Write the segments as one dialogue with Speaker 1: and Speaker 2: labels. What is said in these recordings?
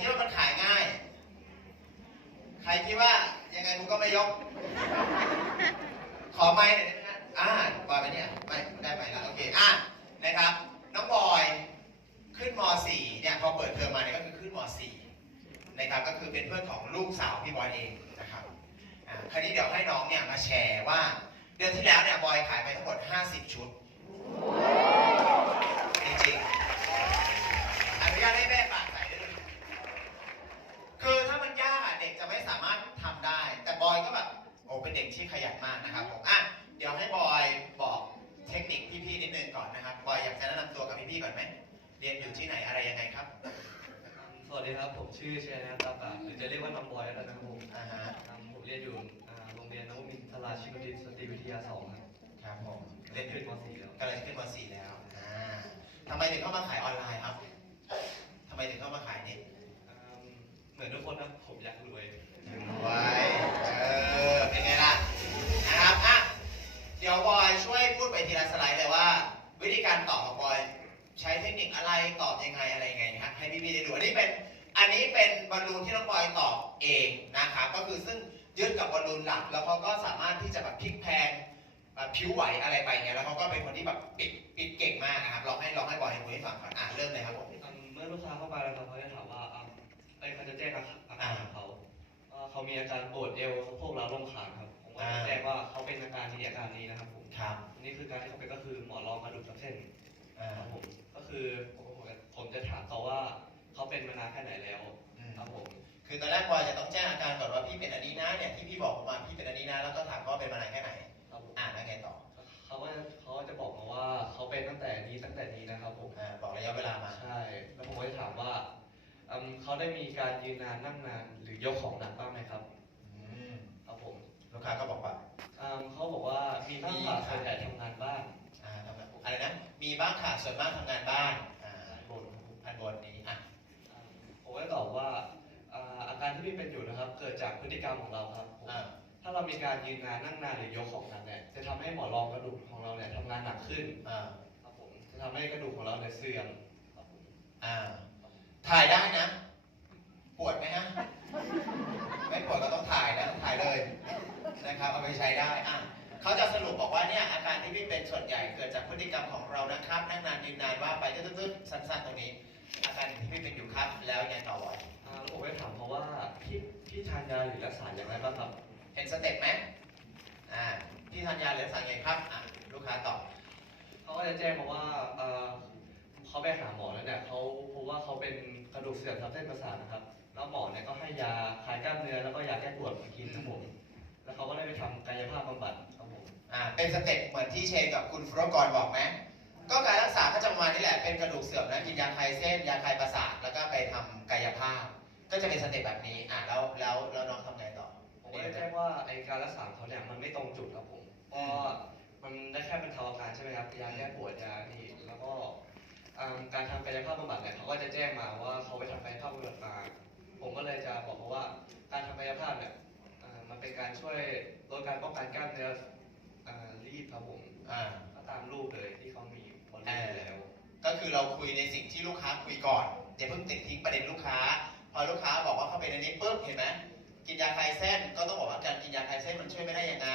Speaker 1: คิดว่ามันขายง่าย ใครคิดว่ายังไงมึงก็ไม่ยก ขอไม้หน่อยได้ไหมฮะอ่าบอยไปเนี่ยไม่ได้ไปแล้วโอเคอะนะครับ น้องบอยขึ้นม .4 เนี่ยพอเปิดเทอมมาเนี่ยก็คือขึ้นม .4 นะครับก็คือเป็นเพื่อนของลูกสาวพี่บอยเองนะครับอ่าคราวนี้เดี๋ยวให้น้องเนี่ยมาแชร์ว่า เดือนที่แล้วเนี่ยบอยขายไปทั้งหมด 50 ชุดจริงๆอนุญาตให้แม่
Speaker 2: ชื่อเชยนะตาปะหรือจะเรียกว่าน้องบอยแล้วกันนะครับผม
Speaker 1: อ่าฮะ
Speaker 2: อ่าผมเรียนอยู่อ่าโรงเรียนนวมินทราชินุดิตสตรีวิทยาสองครับ
Speaker 1: ครับผม
Speaker 2: เรี
Speaker 1: เรี
Speaker 2: ย
Speaker 1: ย
Speaker 2: น
Speaker 1: นอ
Speaker 2: ขึ้
Speaker 1: ยู่
Speaker 2: นม .4 แล้ว
Speaker 1: กำลังขึ้นม .4 แล้วอ่าทำไมถึงเข้ามาขายออนไลน์ครับทำไมถึงเข้า อันนี้เป็นบอลลูนที่น้องบอยตอบเองนะครับก็คือซึ่งยึดกับบอลลูนหลัก แล้วเขาก็สามารถที่จะแบบพลิกแพลงแบบผิวไหวอะไรไปเนี่ยแล้วเขาก็เป็นคนที่แบบปิดปิดเก่งมากนะครับลองให้ลองให้บอยให้คุยให้ฟังก่อนอะเริ่มเลยครับผม
Speaker 2: อ่าเมื่อลูกค้าเข้ามาแล้วครับเขาจะถามว่าอ่าไอ้ยเขาจะแจ้งอาการของเขาว่าเขามีอาการปวดเอวสะโพกล้าวลงขาครับผมก็จะแจ้งว่าเขาเป็นอาการนี้อาการนี้นะครับผม
Speaker 1: ครับ
Speaker 2: นี่คือการที่เขาเป็นก็คือหมอนรองกระดูกทับเส้น
Speaker 1: อ่า
Speaker 2: ครับผมก็คือผมผมจะถามเขาว่า เขาเป็นมานานแค่ไหนแล้ว
Speaker 1: อืม
Speaker 2: ครับผม
Speaker 1: คือตอนแรกบอยจะต้องแจ้งอาการก่อนว่าพี่เป็นอันนี้นะเนี่ยที่พี่บอกผมมาพี่เป็นอันนี้นะแล้วก็ถามเขาว่าเป็นมานานแค่ไหน
Speaker 2: ครับผม
Speaker 1: อ่าแล้วไงต่อ
Speaker 2: เขาก็จะเขาก็จะบอกมาว่าเขาเป็นตั้งแต่นี้ตั้งแต่นี้นะครับผม
Speaker 1: อ่าบอกระยะเวลามา
Speaker 2: ใช่แล้วผมก็จะถามว่าอืมเขาได้มีการยืนนานนั่งนานหรือยกของหนักบ้างไหมครับ
Speaker 1: อืม
Speaker 2: ครับผม
Speaker 1: ลูกค้าก็บอกว่า
Speaker 2: อืมเขาบอกว่ามีบ้างค่ะส่วนใหญ่ทำงานบ้าน
Speaker 1: อ่าทำไมอะไรนะมีบ้างค่ะส่วนมากทำงานบ้านอ่า
Speaker 2: บนครับผม
Speaker 1: อันบนนี้อะ
Speaker 2: ผม ก็ตอบว่าอ่าอาการที่พี่เป็นอยู่นะครับ เกิดจากพฤติกรรมของเราครับผม
Speaker 1: อ่า
Speaker 2: ถ้าเรามีการยืนนานนั่งนานหรือยกของหนักเนี่ยจะทำให้หมอนรองกระดูกของเราเนี่ยทำงานหนักขึ้น
Speaker 1: อ่า
Speaker 2: ครับผมจะทำให้กระดูกของเราเนี่ยเสื่อมครับผม
Speaker 1: อ่า ถ่ายได้นะ ปวดไหมฮะ ไม่ปวดก็ต้องถ่ายนะถ่ายเลยนะครับ เอาไปใช้ได้อะเขาจะสรุปบอกว่าเนี่ยอาการที่พี่เป็นส่วนใหญ่เกิดจากพฤติกรรมของเรานะครับ นั่งนานยืนนานว่าไปตึ๊ดๆสั้นๆตรงนี้ อาการที่พี่เป็นอยู่ครับแล้วยังไงต่อวะ
Speaker 2: อ่าแล้วผมก็ถามเขาว่าพี่พี่ทานยาหรือรักษาอย่างไรบ้างครับ
Speaker 1: เห็นสเต็ปไหมอ่าพี่ทานยาหรือสั่งไงครับอะลูกค้าตอบ
Speaker 2: เขาก็จะแจ้งมาว่าเอ่อเขาไปหาหมอแล้วเนี่ยเขาพบว่าเขาเป็นกระดูกเสื่อมทับเส้นประสาทนะครับ แล้วหมอเนี่ยก็ให้ยาคลายกล้ามเนื้อแล้วก็ยาแก้ปวดมากินทั้งหมดแล้วเขาก็ได้ไปทำกายภาพบำบัดครับผม
Speaker 1: อ่าเป็นสเต็ปเหมือนที่เชนกับคุณฟรกรบอกไหม ก็การรักษาก็จะประมาณนี้แหละเป็นกระดูกเสื่อมนะกินยาคลายเส้นยาคลายประสาทแล้วก็ไปทำกายภาพ ก็จะเป็นสเต็ปแบบนี้อ่าแล้วแล้วแล้วน้องทำไงต่อ
Speaker 2: ผมก็จะแจ้งว่าไอการรักษาของเขาเนี่ยมันไม่ตรงจุดครับผมเพราะว่ามันได้แค่เป็นเทาอาการใช่ไหมครับยาแก้ปวดยานี่แล้วก็อ่าการทำกายภาพบำบัดเนี่ยเขาก็จะแจ้งมาว่าเขาไปทำกายภาพบำบัดมาผมก็เลยจะบอกเขาว่าการทำกายภาพเนี่ยอ่ามันเป็นการช่วยลดการป้องกันกล้ามเนื้ออ่ารีบครับผม
Speaker 1: อ่า
Speaker 2: ก็ตามรูปเลยที่เขามี บนรูปอยู่แล้ว
Speaker 1: ก็คือเราคุยในสิ่งที่ลูกค้าคุยก่อนอย่าเพิ่งติดทิ้งประเด็นลูกค้า พอลูกค้าบอกว่าเขาเป็นอันนี้ปุ๊บเห็นไหมกินยาคลายเส้นก็ต้องบอกว่าการกินยาคลายเส้นมันช่วยไม่ได้ยังไง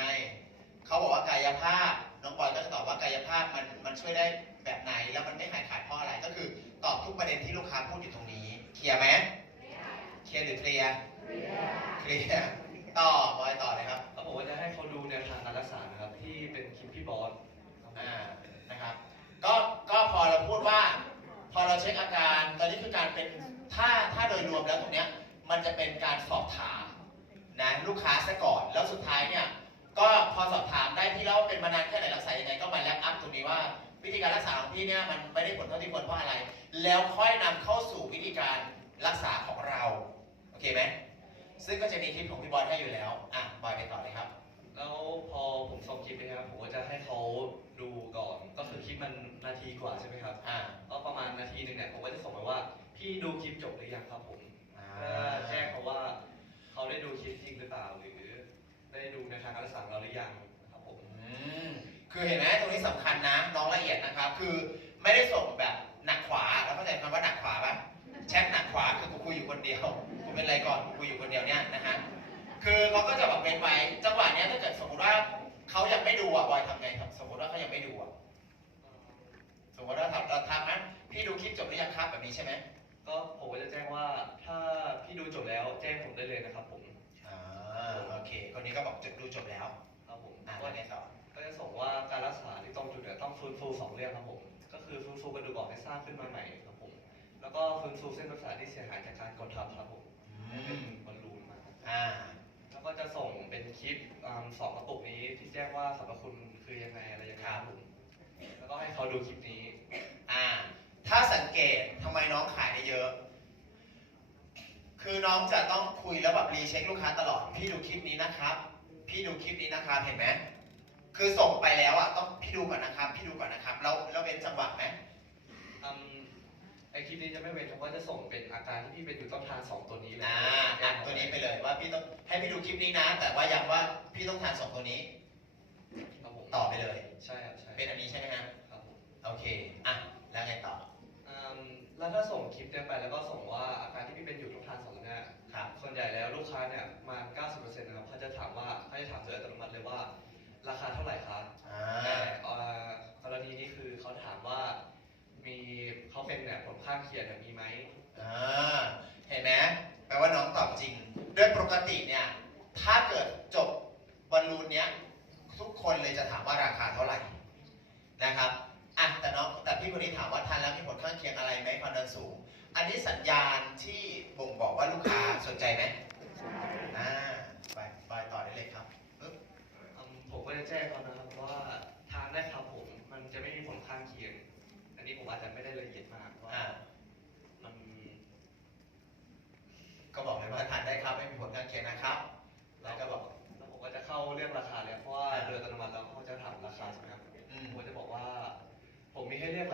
Speaker 1: เขาบอกว่ากายภาพน้องบอยก็จะตอบว่ากายภาพมันมันช่วยได้แบบไหนแล้วมันไม่หายขาดเพราะอะไรก็คือตอบทุกประเด็นที่ลูกค้าพูดอยู่ตรงนี้เคลียร์ไหมเคลียร์หรือเคลียร์เคลียร์ต่อบอยต่อเลยครับ
Speaker 2: แล้วผมก็จะให้เขาดูแนวทางการรักษานะครับที่เป็นคลิปพี่บอสครับผม
Speaker 1: อ่านะครับ ก็ก็พอเราพูดว่า พอเราเช็คอาการตอนนี้คือการเป็นถ้าถ้าโดยรวมแล้วตรงเนี้ยมันจะเป็นการสอบถามนะลูกค้าซะก่อนแล้วสุดท้ายเนี่ยก็พอสอบถามได้ที่แล้วว่าเป็นมานานแค่ไหนรักษายังไงก็มาแลกอัพตรงนี้ว่าวิธีการรักษาของพี่เนี่ยมันไม่ได้ผลเท่าที่ควรเพราะอะไร แล้วค่อยนำเข้าสู่วิธีการรักษาของเราโอเคไหมซึ่งก็จะมีคลิปของพี่บอยให้อยู่แล้วอะบอยไปต่อเลยครับ
Speaker 2: แล้วพอผมส่งคลิปไปนะครับผมก็จะให้เขาดูก่อน มันนาทีกว่าใช่ไหมครับ
Speaker 1: อ่า
Speaker 2: ก็ประมาณนาทีหนึ่งเนี่ยผมก็จะส่งไปว่า พี่ดูคลิปจบหรือยังครับผม
Speaker 1: อ่า
Speaker 2: เพื่อแจ้งเขาว่าเขาได้ดูคลิปจริงหรือเปล่าหรือ ได้ดูในวทางการรักษาของเราหรือยังนะครับผม
Speaker 1: อืมคือเห็นไหมตรงนี้สำคัญนะน้องละเอียดนะครับ คือไม่ได้ส่งแบบหนักขวาแล้วเข้าใจคำว่าหนักขวาปะแชทหนักขวาคือกูคุยอยู่คนเดียวคุณเป็นไรก่อนคุยอยู่คนเดียวเนี่ยนะฮะคือเขาก็จะแบบเป็นไปจังหวะเนี้ยถ้าเกิดสมมติว่าเขายังไม่ดูอะบอยทำไงครับ สมมติว่าเขายังไม่ดูอะ สมมติว่าเราเราทำนั้นพี่ดูคลิปจบหรือยังครับแบบนี้ใช่ไหม
Speaker 2: ก็ผมก็จะแจ้งว่าถ้าพี่ดูจบแล้วแจ้งผมได้เลยนะครับผม
Speaker 1: อ่าโอเค คนนี้ก็บอกจบดูจบแล้ว
Speaker 2: ครับผม
Speaker 1: อ่า
Speaker 2: ก็
Speaker 1: ว่าไงต่อ
Speaker 2: ก็จะส่งว่าการรักษาที่ตรงจุดเนี่ยต้องฟื้นฟูสองเรื่องครับผม ก็คือฟื้นฟูกระดูกอ่อนให้สร้างขึ้นมาใหม่ครับผม แล้วก็ฟื้นฟูเส้นประสาทที่เสียหายจากการกดทับครับผมให้เป็นบอลลูนมาครับ
Speaker 1: อ่า
Speaker 2: แล้วก็จะส่งเป็นคลิปอ่าสองกระปุกนี้ที่แจ้งว่าสรรพคุณคือยังไงอะไรยังไงครับผมแล้วก็ให้เขาดูคลิปนี้
Speaker 1: อ่า ถ้าสังเกตทำไมน้องขายได้เยอะ คือน้องจะต้องคุยแล้วแบบรีเช็คลูกค้าตลอด พี่ดูคลิปนี้นะครับ พี่ดูคลิปนี้นะครับ เห็นไหมคือส่งไปแล้วอะต้องพี่ดูก่อนนะครับ พี่ดูก่อนนะครับ แล้วแล้วเป็นจังหวะไหม
Speaker 2: อืมไอคลิปนี้จะไม่เว้นครับว่าจะส่งเป็นอาการที่พี่เป็นอยู่ต้องทานสองตัวนี้เลย
Speaker 1: อ่าอัดตัวนี้ไปเลยว่าพี่ต้องให้พี่ดูคลิปนี้นะ แต่ว่าย้ำว่าพี่ต้องทานสองตัวนี้
Speaker 2: ครับผม
Speaker 1: ต่อไปเลย
Speaker 2: ใช่ครับใช่
Speaker 1: เป็นอันนี้ใช่ไหมฮะ
Speaker 2: ครับผม
Speaker 1: โอเค อะ แล้วไงต่อ
Speaker 2: อืม แล้วถ้าส่งคลิปเนี่ยไปแล้วก็ส่งว่าอาการที่พี่เป็นอยู่ต้องทานสองเนี่ย
Speaker 1: ครับ
Speaker 2: ส่วนใหญ่แล้วลูกค้าเนี่ยมา90%นะครับเขาจะถามว่าเขาจะถามโดยอัตโนมัติเลยว่า ราคาเท่าไหร่คะ
Speaker 1: อ่
Speaker 2: แต่าเอ่อกรณีนี้คือเขาถามว่า มีเขาเป็นเนี่ยผลข้างเคียงเนี่ยมีไหม
Speaker 1: อ่าเห็นไหมแปลว่าน้องตอบจริง โดยปกติเนี่ย ถ้าเกิด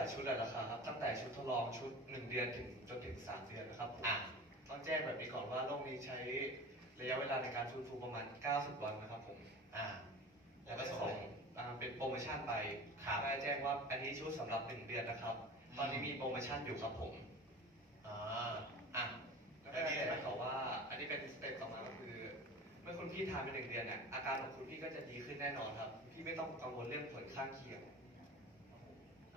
Speaker 1: า
Speaker 2: ยชุดหลายราคาครับ ตั้งแต่ชุดทดลองชุด 1 เดือนถึงจนถึง 3 เดือนนะครับผม
Speaker 1: อะ
Speaker 2: ต้องแจ้งแบบนี้ก่อนว่าโรคนี้ใช้ระยะเวลาในการฟื้นฟูประมาณ 90 วันนะครับผม
Speaker 1: อ่าแล้
Speaker 2: แล้วว
Speaker 1: ก็
Speaker 2: ก็
Speaker 1: ส่
Speaker 2: ส่
Speaker 1: ง
Speaker 2: งอ่าเป็นโปรโมชั่นไป
Speaker 1: ครับ
Speaker 2: ได้แจ้งว่าอันนี้ชุดสำหรับ 1 เดือนนะครับ ตอนนี้มีโปรโมชั่นอยู่ครับผม
Speaker 1: อ่าอะ
Speaker 2: แล้วก็แจ้งเขาว่า อันนี้เป็นสเต็ปต่อมาก็คือเมื่อคุณพี่ทานไปหนึ่งเดือนเนี่ยอาการของคุณพี่ก็จะดีขึ้นแน่นอนครับ พี่ไม่ต้องกังวลเรื่องผลข้างเคียง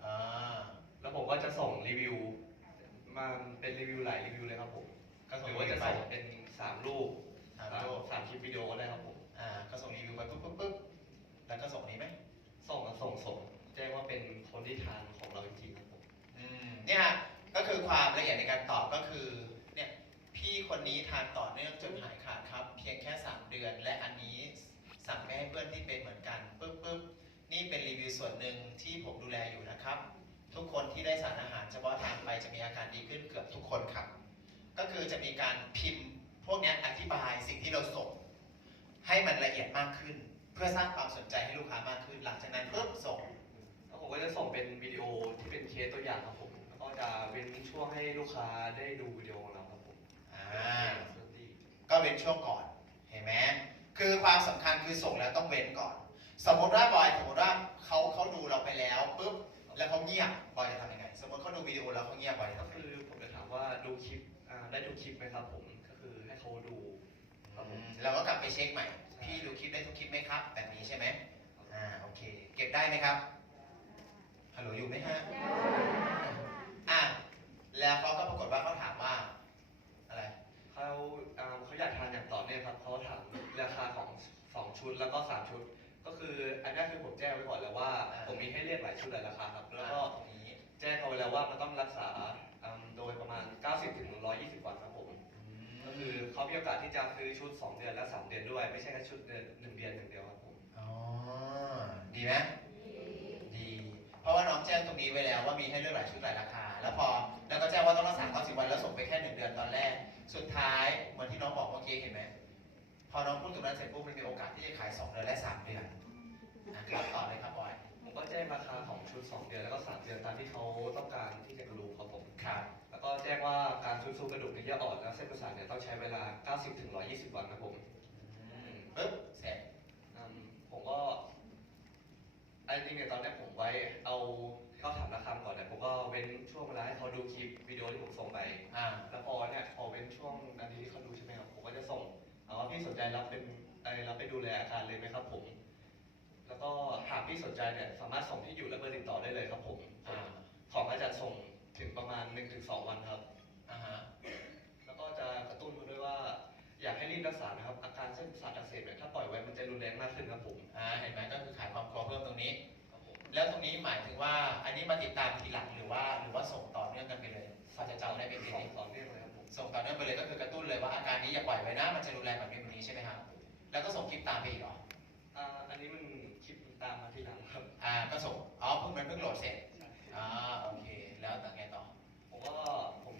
Speaker 1: อ่า
Speaker 2: แล้วผมก็จะส่งรีวิวมาเป็นรีวิวหลายรีวิวเลยครับผม
Speaker 1: ก็ส่
Speaker 2: ห
Speaker 1: ง
Speaker 2: รือว่าจะ
Speaker 1: ไป
Speaker 2: ส่งเป็นสามรูป
Speaker 1: สามรูป
Speaker 2: สามคลิปวิดีโอก็ได้ครับผม
Speaker 1: อ่าก็ส่งรีวิวไปปุ๊บปุ๊บปุ๊บแล้วก็ส่งนี้ไหม
Speaker 2: ส่งมาส่งส่งแจ้งว่าเป็นคนที่ทานของเราจริงๆครับผม
Speaker 1: อืมเนี่ยก็คือความละเอียดในการตอบก็คือเนี่ยพี่คนนี้ทานต่อเนื่องจนหายขาดครับ เพียงแค่ 3 เดือน และอันนี้สั่งไปให้เพื่อนที่เป็นเหมือนกันปุ๊บปุ๊บ นี่เป็นรีวิวส่วนหนึ่งที่ผมดูแลอยู่นะครับ ทุกคนที่ได้สารอาหารเฉพาะทางไปจะมีอาการดีขึ้นเกือบทุกคนครับ ก็คือจะมีการพิมพ์พวกเนี้ยอธิบายสิ่งที่เราส่ง ให้มันละเอียดมากขึ้น เพื่อสร้างความสนใจให้ลูกค้ามากขึ้น หลังจากนั้นปุ๊บส่ง
Speaker 2: แล้วผมก็จะส่งเป็นวิดีโอที่เป็นเคสตัวอย่างครับผมแล้วก็จะเว้นช่วงให้ลูกค้าได้ดูวิดีโอของเราครับผม
Speaker 1: อ่า
Speaker 2: สวัสดี
Speaker 1: ก็เว้นช่วงก่อนเห็นไหมคือความสำคัญคือส่งแล้วต้องเว้นก่อน สมมติว่าบอยสมมติว่าเขาเขาดูเราไปแล้วปุ๊บแล้วเขาเงียบบอยจะทำยังไง สมมติเขาดูวิดีโอแล้วเขาเงียบบอยจะ
Speaker 2: ก็
Speaker 1: ทำยังไง
Speaker 2: คือผมจะถามว่าดูคลิปอ่าได้ดูคลิปไหมครับผมก็คือให้เขาดูครับผม
Speaker 1: อืมเราก็กลับไปเช็คใหม่ พี่ดูคลิปได้ทุกคลิปไหมครับ แบบนี้ใช่ไหมอ่าโอเค เก็บได้ไหมครับฮัลโหลอยู่ไหมฮะอะแล้วเขาก็ปรากฏว่าเขาถามว่าอะไร
Speaker 2: เขาอ่าเขาอยากทานอย่างต่อเนื่องครับเขาถามราคาของสองชุดแล้วก็สามชุดก็ คืออันนี้คือผมแจ้งไว้ก่อนแล้วว่า
Speaker 1: อ่า
Speaker 2: ผมมีให้เลือกหลายชุดหลายราคาครับแล้วก็
Speaker 1: ตรงนี้
Speaker 2: แจ้งเขาไว้แล้วว่ามันต้องรักษาอืมโดยประมาณ 90ถึง120 วันครับผม ก็คือเขามีโอกาสที่จะซื้อชุด 2 เดือนและ 3 เดือนด้วย ไม่ใช่แค่ชุดเดือนหนึ่งเดือนอย่างเดียวครับผม
Speaker 1: อ๋อดีไหมดี เพราะว่าน้องแจ้งตรงนี้ไว้แล้วว่ามีให้เลือกหลายชุดหลายราคา แล้วพอแล้วก็แจ้งว่าต้องรักษา90วันแล้วส่งไปแค่หนึ่งเดือนตอนแรก สุดท้ายเหมือนที่น้องบอกเมื่อกี้เห็นไหมพอน้องพูดตรงนั้นเสร็จปุ๊บมันมีโอกาสที่จะขาย2เดือนและ3เดือน นะครับต่อเลยครับบอย
Speaker 2: ผมก็แจ้งราคาของชุด 2 เดือนแล้วก็ 3 เดือนตามที่เขาต้องการที่จะรู้ครับผม
Speaker 1: ครับ
Speaker 2: แล้วก็แจ้งว่าการฟื้นฟูกระดูกในเยื่ออ่อนและเส้นประสาทเนี่ยต้องใช้เวลา 90ถึง120 วันครับผม
Speaker 1: ปึ๊บเสร็จ
Speaker 2: อืมผมก็ไอ้จริงเนี่ยตอนแรกผมไว้เอาเขาถามราคาก่อนเนี่ยผมก็เว้นช่วงเวลาให้เขาดูคลิปวิดีโอที่ผมส่งไป
Speaker 1: อ่า
Speaker 2: แล้วพอเนี่ยพอเว้นอันนี้ที่เขาดูใช่ไหมครับผมก็จะส่งเอาว่าพี่สนใจรับเป็นไอรับไปดูแลอาคารเลยไหมครับผม แล้วก็หากพี่สนใจเนี่ยสามารถส่งที่อยู่และเบอร์ติดต่อได้เลยครับผม
Speaker 1: อ่า
Speaker 2: ของก็จะส่งถึงประมาณ 1-2 วันครับ
Speaker 1: อ่าฮะ
Speaker 2: แล้วก็จะกระตุ้นเขาด้วยว่า อยากให้รีบรักษานะครับ อาการเส้นประสาทอักเสบเนี่ยถ้าปล่อยไว้มันจะรุนแรงมากขึ้นครับผม
Speaker 1: อ่าเห็นไหมก็คือขายความกลัวเพิ่มตรงนี้
Speaker 2: ครับผม
Speaker 1: แล้วตรงนี้หมายถึงว่าอันนี้มาติดตามทีหลังหรือว่าหรือว่าส่งต่อเนื่องกันไปเลยพอจะจำได้เป็น
Speaker 2: ส
Speaker 1: ที
Speaker 2: อง
Speaker 1: นี้
Speaker 2: สองเรื่องเลยครับผม
Speaker 1: ส่งต่อเนื่องไปเลยก็คือกระตุ้นเลยว่าอาการนี้อย่าปล่อยไว้นะมันจะรุนแรงแบบนี้แบบนี้ใช่ไหมครับแล้วก็ส่งคลิปตามไปอีกเหรอ
Speaker 2: อ่าอันนี้มันคลิปตามมาทีหลังครับ
Speaker 1: อ่า ก็ส่ง อ๋อเพิ่งมันเพิ่งโหลดเสร็จอ่าโอเค แล้วแต่ไงต่อ
Speaker 2: ผมก็ผม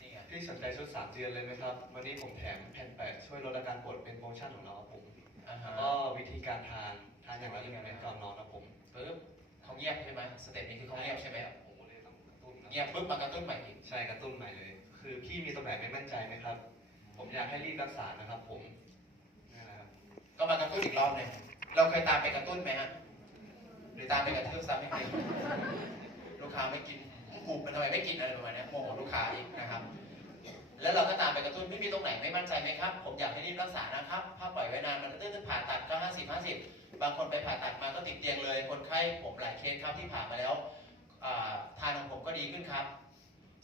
Speaker 1: นี่ไง
Speaker 2: พี่สนใจชุดสามเดือนเลยไหมครับ วันนี้ผมแถมแผ่นแปะช่วยลดอาการปวดเป็นโปรโมชั่นของเราครับผม
Speaker 1: อ่าฮะ
Speaker 2: แล้วก็วิธีการทานทานอย่างไรที่เป็นก่อนนอนครับผม
Speaker 1: ปึ๊บเขาเงียบใช่ไหมสเต็ปนี้คือเขาเงียบใช่ไหม
Speaker 2: ผมก็เลยต้องกระตุ้นนะ
Speaker 1: เงียบปึ๊บมากระตุ้นใหม่อีก
Speaker 2: ใช่กระตุ้นใหม่เลย คือพี่มีตรงไหนไม่มั่นใจไหมครับ ผมอยากให้รีบรักษานะครับ ผมนี่นะครับ
Speaker 1: ก็มากระตุ้นอีกรอบหนึ่งเราเคยตามไปกระตุ้นไหมฮะห รือตามไปกระทืบซ้ำไม่เคยลูกค้าไม่กินกูมันทำไมไม่กินอะไรประมาณเนี้ยโมโหลูกค้าอีกนะครับแล้วเราก็ตามไปกระตุ้นพี่มีตรงไหนไม่มั่นใจไหมครับ ผมอยากให้รีบรักษานะครับถ้าปล่อยไว้นานมันก็ตื้นผ่าตัดก็ห้าสิบห้าสิบบางคนไปผ่าตัดมาก็ติดเตียงเลย คนไข้ผมหลายเคสครับที่ผ่ามาแล้วอ่าทานของผมก็ดีขึ้นครับ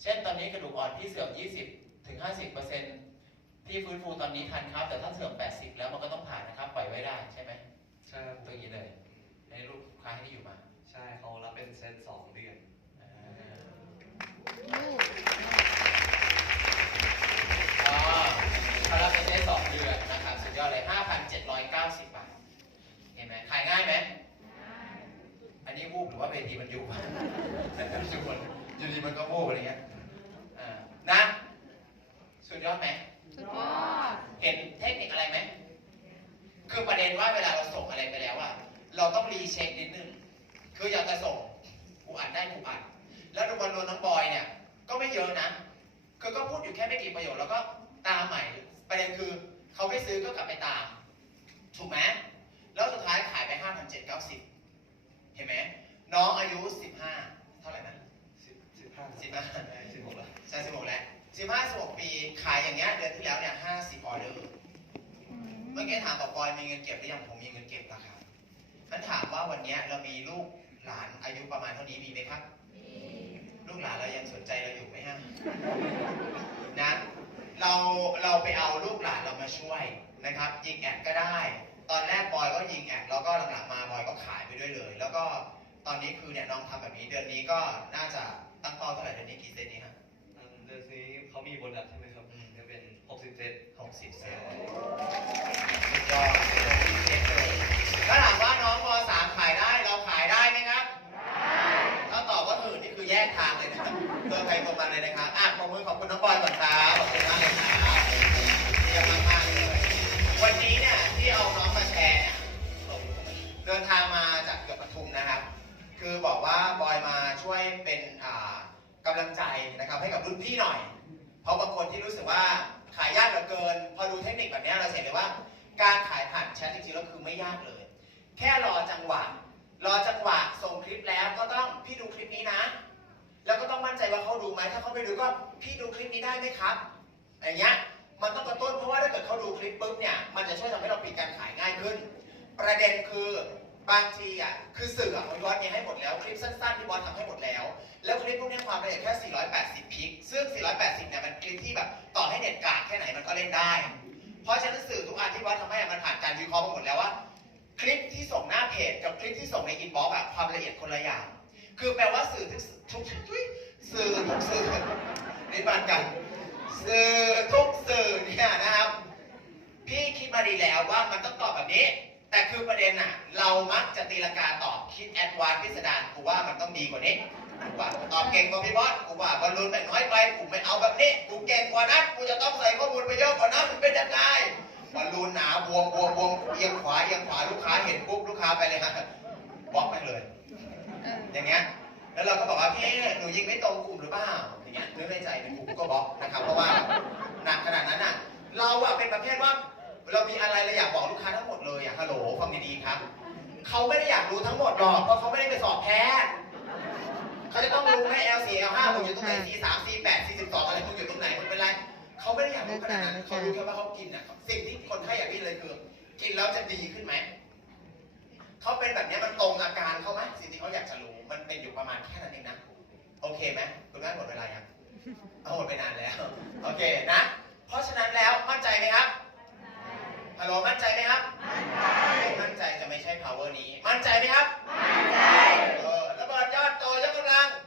Speaker 1: เช่นตอนนี้กระดูกอ่อนพี่เสื่อม 20ถึง50เปอร์เซ็นต์ที่ฟื้นฟูตอนนี้ทันครับ แต่ถ้าเสื่อม 80 แล้วมันก็ต้องผ่านะครับ ปล่อยไว้ได้ใช่ไหม
Speaker 2: ใช่ครับ
Speaker 1: ตัวอย่างนี้เลย ในลูกค้าที่อยู่มา
Speaker 2: ใช่เขารับเป็นเซตสองเดือน
Speaker 1: อ่าเขารับเป็นได้สองเดือนนะครับสุดยอดเลย 5,790 บาท เห็นไหมขายง่ายไหมอันนี้วูบหรือว่าเวทีมันอยู่ทุกคนอยู่ดีมันก็วูบอะไรเงี้ยอ่านะ สุดยอดไหม
Speaker 3: สุดยอด
Speaker 1: เห็นเทคนิคอะไรไหม คือประเด็นว่าเวลาเราส่งอะไรไปแล้วอะเราต้องรีเช็คนิดนึง คืออยากจะส่งกูอ่านได้กูอ่าน แล้วดูบอลลูนน้องบอยเนี่ย ก็ไม่เยอะนะ คือก็พูดอยู่แค่ไม่กี่ประโยคแล้วก็ตามใหม่ ประเด็นคือเขาไม่ซื้อก็กลับไปตาม ถูกไหม แล้วสุดท้ายขายไป 5,790 เห็นไหม น้องอายุ 15 เท่าไหร่นะ
Speaker 2: สิบสิบห้า
Speaker 1: สิบห้า
Speaker 2: สิบหกแล้ว
Speaker 1: ใช่ 16แล้ว15 16ปีขายอย่างเงี้ยเดือนที่แล้วเนี่ย50ออเดอร์เมื่อกี้ถามบอกบอยมีเงินเก็บหรือยังผมมีเงินเก็บนะครับฉันถามว่าวันเนี้ยเรามีลูกหลานอายุประมาณเท่านี้มีไหมครับ ลูกหลานเรายังสนใจเราอยู่ไหมฮะนะเราเราไปเอาลูกหลานเรามาช่วยนะครับ ยิงแอดก็ได้ ตอนแรกบอยก็ยิงแอดแล้วก็หลังๆมาบอยก็ขายไปด้วยเลย แล้วก็ตอนนี้คือเนี่ยน้องทำแบบนี้เดือนนี้ก็น่าจะตั้งเป้าเท่าไหร่เดือนนี้กี่เซนนี้ฮะ
Speaker 2: อืมเดือนนี้เขามีโบนัส ใช่ไหมครับ
Speaker 1: อืม
Speaker 2: จะเป็นหกสิบเซต
Speaker 1: หกสิบเซนสุดยอดเซ็ตเลยถ้าถามว่าน้องมสามขายได้เราขายได้ไหมครับถ้าตอบว่าอื่นนี่คือแยกทางเลยนะครับตัวใครตัวมันเลยนะครับอะขอบมือขอบคุณน้องบอยก่อนครับขอบคุณมากเลยครับเยี่ยมมากๆเลยวันนี้เนี่ยที่เอาน้องมาแชร์เนี่ยเดินทางมาจากเกือบปทุมนะครับ คือบอกว่าบอยมาช่วยเป็นอ่ากำลังใจนะครับให้กับรุ่นพี่หน่อย เพราะบางคนที่รู้สึกว่าขายยากเหลือเกิน พอดูเทคนิคแบบนี้เราเห็นเลยว่า การขายผ่านแชทจริงๆแล้วคือไม่ยากเลย แค่รอจังหวะ รอจังหวะส่งคลิปแล้วก็ต้องพี่ดูคลิปนี้นะ แล้วก็ต้องมั่นใจว่าเขาดูไหมถ้าเขาไม่ดูก็พี่ดูคลิปนี้ได้ไหมครับอย่างเงี้ยมันต้องกระตุ้นเพราะว่าถ้าเกิดเขาดูคลิปปุ๊บเนี่ยมันจะช่วยทำให้เราปิดการขายง่ายขึ้น ประเด็นคือบางทีอะคือสื่อขอะคุณบอสมีให้หมดแล้ว คลิปสั้นๆที่บอสทำให้หมดแล้ว แล้วคลิปพวกนี้ความละเอียดแค่ 480 พิก ซึ่ง ได้ เพราะฉะนั้นสื่อทุกอันที่บอสทำให้มันผ่านการวิเคราะห์มาหมดแล้วว่า คลิปที่ส่งหน้าเพจกับคลิปที่ส่งในอินบ็อกซ์อะความละเอียดคนละอย่าง คือแปลว่าสื่อทุกทุกทุกสื่อทุกสื่อนิบานกัน สื่อทุกสื่อเนี่ยนะครับ พี่คิดมาดีแล้วว่ามันต้องตอบแบบนี้ แต่คือประเด็นน่ะเรามักจะตีลังกาตอบคิดแอดวานซ์พิสดารกูว่ามันต้องดีกว่านี้ กูว่าตอบเก่งกว่าพี่บอสกูว่าบอลลูนแต่น้อยไปกูไม่เอาแบบนี้กูเก่งกว่านั้นกูจะต้องใส่ข้อมูลไปเยอะกว่านั้นมันเป็นยังไงบอลลูนหนาบวมบวมบวมเอียงขวาเอียงขวาลูกค้าเห็นปุ๊บลูกค้าไปเลยฮะบล็อกไปเลย อย่างเงี้ยแล้วเราก็บอกว่าพี่หนูยิงไม่ตรงกลุ่มหรือเปล่าอย่างเงี้ยนึกในใจเป็นกลุ่มก็บล็อกนะครับเพราะว่าหนักขนาดนั้นอะเราอะเป็นประเภทว่าเรามีอะไรเราอยากบอกลูกค้าทั้งหมดเลยอะฮัลโหลฟังดีๆครับเขาไม่ได้อยากรู้ทั้งหมดหรอกเพราะเขาไม่ได้ไปสอบแพทย์ เขาจะต้องรู้ไหม L4 L5 มึงอยู่ตรงไหน C3 C8 C12 อะไรมึงอยู่ตรงไหนมึงเป็นไรเขาไม่ได้อยากรู้ขนาดนั้นเขารู้แค่ว่าเขากินอะสิ่งที่คนไข้อยากได้เลยคือกินแล้วจะดีขึ้นไหมเขาเป็นแบบเนี้ยมันตรงอาการเขาไหมสิ่งที่เขาอยากจะรู้มันเป็นอยู่ประมาณแค่นั้นเองนะโอเคไหมคุณแม่หมดเวลายังเอาหมดไปนานแล้ว โอเคนะ เพราะฉะนั้นแล้วมั่นใจไหมครับฮัลโหลมั่นใจไหมครับ มั่นใจจะไม่ใช่ power นี้ มั่นใจไหมครับ มั่นใจเออระเบิด ยอดโตยกกำลังสอง